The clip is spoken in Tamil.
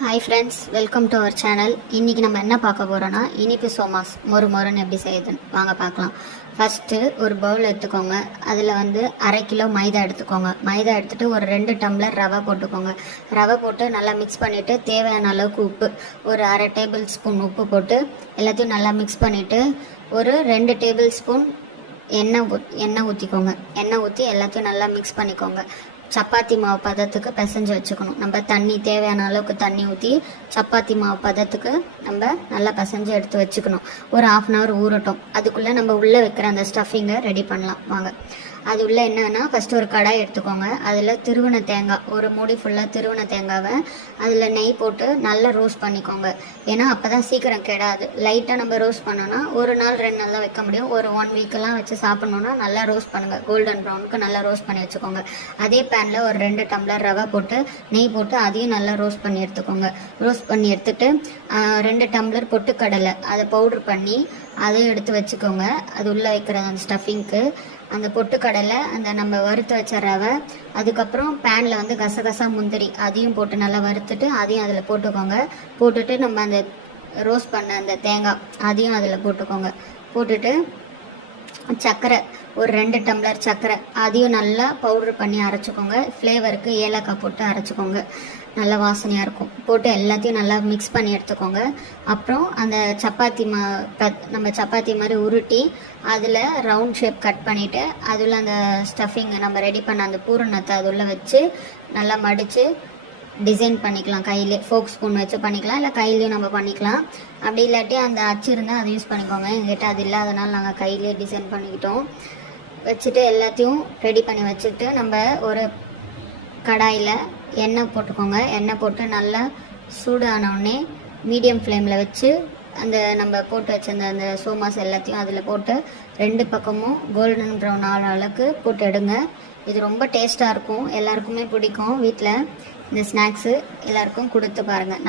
Hi friends welcome to our channel இன்றைக்கி நம்ம என்ன பார்க்க போகிறோன்னா இனிப்பு சோமாஸ் மொறு மொறுன்னு எப்படி செய்யுதுன்னு. வாங்க பார்க்கலாம். ஃபஸ்ட்டு ஒரு பவுல் எடுத்துக்கோங்க. அதில் வந்து அரை கிலோ மைதா எடுத்துக்கோங்க. மைதா எடுத்துகிட்டு ஒரு ரெண்டு டம்ளர் ரவை போட்டுக்கோங்க. ரவை போட்டு நல்லா மிக்ஸ் பண்ணிவிட்டு தேவையான அளவுக்கு உப்பு ஒரு அரை டேபிள் ஸ்பூன் உப்பு போட்டு எல்லாத்தையும் நல்லா மிக்ஸ் பண்ணிவிட்டு ஒரு ரெண்டு டேபிள் ஸ்பூன் எண்ணெய் ஊ எண்ணெய் ஊற்றிக்கோங்க எண்ணெய் ஊற்றி எல்லாத்தையும் நல்லா மிக்ஸ் பண்ணிக்கோங்க. சப்பாத்தி மாவு பதத்துக்கு பிசைஞ்சு வச்சுக்கணும். நம்ம தண்ணி தேவையான அளவுக்கு தண்ணி ஊற்றி சப்பாத்தி மாவு பதத்துக்கு நம்ம நல்லா பிசைஞ்சு எடுத்து வச்சுக்கணும். ஒரு ஆஃப் அன் ஹவர் ஊறட்டும். அதுக்குள்ளே நம்ம உள்ளே வைக்கிற அந்த ஸ்டஃபிங்கை ரெடி பண்ணலாம். வாங்க. அது உள்ள என்னன்னா ஃபஸ்ட்டு ஒரு கடாய் எடுத்துக்கோங்க. அதில் திருவண தேங்காய் ஒரு மூடி ஃபுல்லாக திருவண தேங்காவை அதில் நெய் போட்டு நல்லா ரோஸ்ட் பண்ணிக்கோங்க. ஏன்னா அப்போ தான் சீக்கிரம் கெடாது. லைட்டாக நம்ம ரோஸ்ட் பண்ணோன்னா ஒரு நாள் ரெண்டு நாள் தான் வைக்க முடியும். ஒரு ஒன் வீக்கெல்லாம் வச்சு சாப்பிட்ணுன்னா நல்லா ரோஸ்ட் பண்ணுங்கள் கோல்டன் ப்ரௌனுக்கு நல்லா ரோஸ்ட் பண்ணி வச்சுக்கோங்க. அதே பேனில் ஒரு ரெண்டு டம்ளர் ரவை போட்டு நெய் போட்டு அதையும் நல்லா ரோஸ்ட் பண்ணி எடுத்துக்கோங்க. ரோஸ்ட் பண்ணி எடுத்துட்டு ரெண்டு டம்ளர் பொட்டுக்கடலை அதை பவுட்ரு பண்ணி அதையும் எடுத்து வச்சுக்கோங்க. அது உள்ளே வைக்கிற அந்த ஸ்டஃபிங்க்கு அந்த பொட்டுக்கடலை அந்த நம்ம வறுத்து வச்ச ரவை அதுக்கப்புறம் பேனில் வந்து கசகசா முந்திரி அதையும் போட்டு நல்லா வறுத்துட்டு அதையும் அதில் போட்டுக்கோங்க. போட்டுட்டு நம்ம அந்த ரோஸ்ட் பண்ண அந்த தேங்காய் அதையும் அதில் போட்டுக்கோங்க. போட்டுட்டு சர்க்கரை ஒரு ரெண்டு டம்ளர் சர்க்கரை அதையும் நல்லா பவுட்ரு பண்ணி அரைச்சிக்கோங்க. ஃப்ளேவருக்கு ஏலக்காய் போட்டு அரைச்சிக்கோங்க. நல்லா வாசனையாக இருக்கும். போட்டு எல்லாத்தையும் நல்லா மிக்ஸ் பண்ணி எடுத்துக்கோங்க. அப்புறம் அந்த சப்பாத்தி மா பத்- நம்ம சப்பாத்தி மாதிரி உருட்டி அதில் ரவுண்ட் ஷேப் கட் பண்ணிவிட்டு அதில் அந்த ஸ்டஃபிங்கை நம்ம ரெடி பண்ண அந்த பூரணத்தை அது உள்ளே வச்சு நல்லா மடித்து டிசைன் பண்ணிக்கலாம். கையிலே ஃபோக் ஸ்பூன் வச்சு பண்ணிக்கலாம். இல்லை கையிலையும் நம்ம பண்ணிக்கலாம். அப்படி இல்லாட்டி அந்த அச்சு இருந்தால் அதை யூஸ் பண்ணிக்கோங்க. எங்கிட்ட அது இல்லாதனால நாங்கள் கையிலே டிசைன் பண்ணிக்கிட்டோம். வச்சுட்டு எல்லாத்தையும் ரெடி பண்ணி வச்சுட்டு நம்ம ஒரு கடாயில் எண்ணெய் போட்டுக்கோங்க. எண்ணெய் போட்டு நல்லா சூடான உடனே மீடியம் ஃப்ளேமில் வச்சு அந்த நம்ம போட்டு வச்சிருந்த அந்த சோமாஸ் எல்லாத்தையும் அதில் போட்டு ரெண்டு பக்கமும் கோல்டன் ப்ரௌன் ஆகிற அளவுக்கு போட்டு எடுங்க. இது ரொம்ப டேஸ்ட்டாக இருக்கும். எல்லாருக்குமே பிடிக்கும் வீட்டில் இந்த ஸ்நாக்ஸு எல்லாருக்கும் கொடுத்து பாருங்கள்